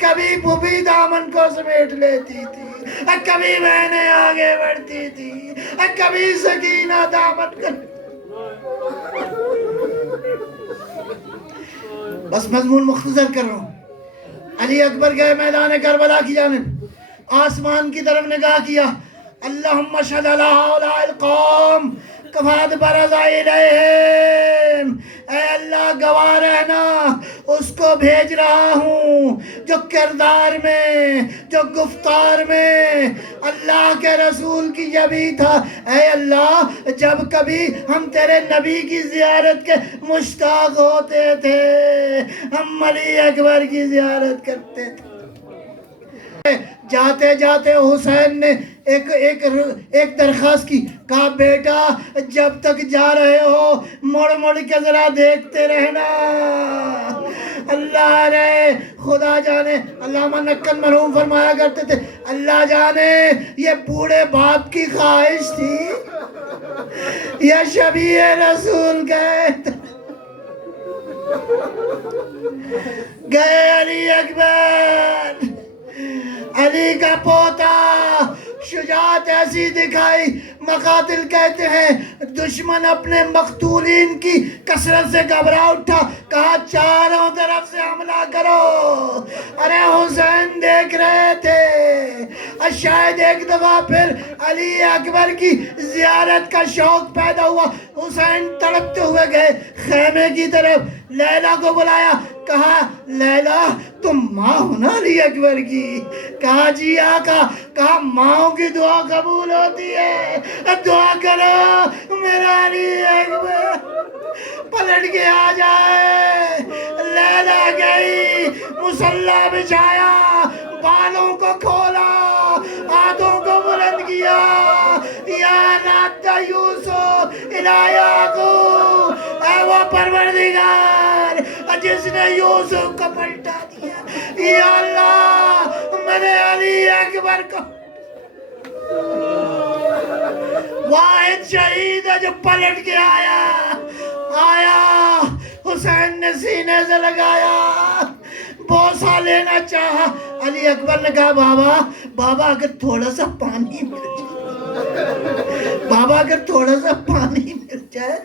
کبھی پھوپھی دامن کو سمیٹ لیتی تھی، کبھی بہنیں آگے بڑھتی تھی، کبھی سکینہ دامن کو۔ بس مضمون مختصر کر رہا ہوں۔ علی اکبر گئے میدان کربلا کی جانب، آسمان کی طرف نگاہ کیا، اللہم اشہد علی ہؤلاء القوم کفاد برز الیہم، اے اللہ گواہ رہنا اس کو بھیج رہا ہوں جو کردار میں، جو گفتار میں اللہ کے رسول کی جبی تھا۔ اے اللہ جب کبھی ہم تیرے نبی کی زیارت کے مشتاق ہوتے تھے، ہم علی اکبر کی زیارت کرتے تھے۔ جاتے جاتے حسین نے ایک درخواست کی، کہا بیٹا جب تک جا رہے ہو مڑ مڑ کے ذرا دیکھتے رہنا۔ اللہ رہے خدا جانے، علامہ نکن مرحوم فرمایا کرتے تھے، اللہ جانے یہ بوڑھے باپ کی خواہش تھی یا شبیہ رسول گئے علی اکبر، علی کا پوتا، شجاعت ایسی دکھائی، مقاتل کہتے ہیں دشمن اپنے مقتولین کی کثرت سے گھبرا اٹھا، کہا چاروں طرف سے حملہ کرو۔ ارے حسین دیکھ رہے تھے، شاید ایک دفعہ پھر علی اکبر کی زیارت کا شوق پیدا ہوا، حسین تڑپتے ہوئے گئے خیمے کی طرف، لیلا کو بلایا، کہا لیلا تم ماں ہو نا علی اکبر کی؟ کہا جی آقا۔ کہا ماں کی دعا قبول ہوتی ہے، دعا کرو میرا علی اکبر پلٹ کے آ جائے۔ لیلا گئی، مصلی بچھایا، بالوں کو کھولا، ہاتھوں کو بلند کیا، یا رات یوسف الی یعقوب، اے وہ پروردگار جس نے یوسف کو پلٹا دیا، یا اللہ میرے علی اکبر کو۔ واحد شہید ہے جو پلٹ کے آیا، حسین نے سینے سے لگایا، بوسہ لینا چاہا۔ علی اکبر نے کہا بابا اگر تھوڑا سا پانی مل جائے، بابا اگر تھوڑا سا پانی مل جائے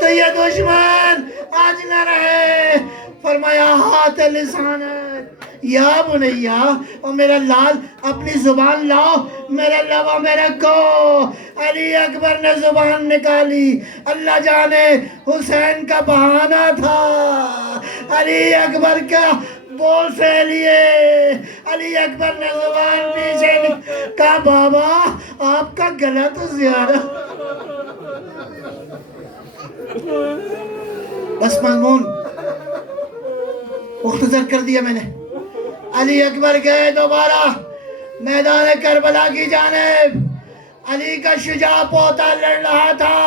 تو یہ دشمن آج نہ رہے۔ فرمایا ہاتھ لسانت یا بنیا، اور میرا لال اپنی زبان لاؤ، میرا لبا میرا کو۔ علی اکبر نے زبان نکالی، اللہ جانے حسین کا بہانہ تھا، علی اکبر کا بول سے لیے، علی اکبر نے زبان پیچھے کہا بابا آپ کا گلا تو زیادہ۔ بس مضمون مختصر کر دیا میں نے۔ علی اکبر گئے دوبارہ میدان کربلا کی جانب، علی کا شجاع پوتا لڑ رہا تھا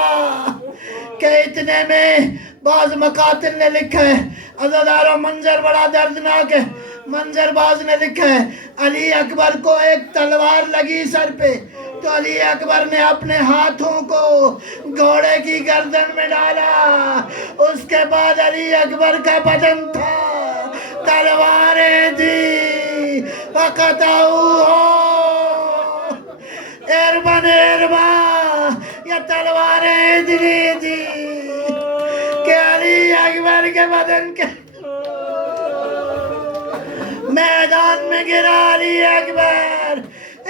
کہ اتنے میں بعض مقاتل نے لکھا ہے، عزاداروں منظر بڑا دردناک ہے، منظر باز نے لکھا ہے علی اکبر کو ایک تلوار لگی سر پہ، تو علی اکبر نے اپنے ہاتھوں کو گھوڑے کی گردن میں ڈالا، اس کے بعد علی اکبر کا بدن تھا، تلواریں تھی، فقطعوہ اربن اربا، یہ تلواریں اتنی تھی کہ علی اکبر کے بدن کے میدان میں گرا علی اکبر۔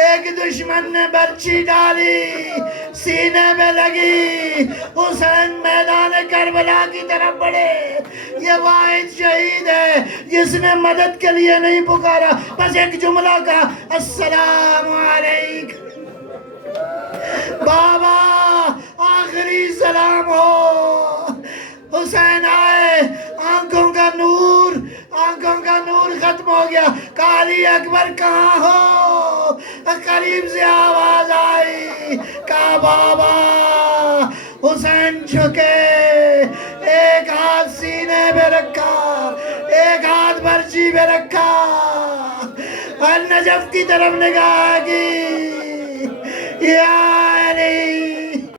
ایک دشمن نے برچی ڈالی، سینے میں لگی، حسین میدان کربلا کی طرف بڑھے۔ یہ واحد شہید ہے جس نے مدد کے لیے نہیں پکارا، بس ایک جملہ کہا السلام علیکم بابا، آخری سلام ہو۔ حسین آئے، کا نور، آنکھوں کا نور ختم ہو گیا. کہا علی اکبر کہاں ہو؟ قریب سے آواز آئی. کہا بابا. حسین جھکے، ایک ہاتھ سینے پہ رکھا، ایک ہاتھ برچی پہ رکھا اور نجف کی طرف نگاہ کی. یا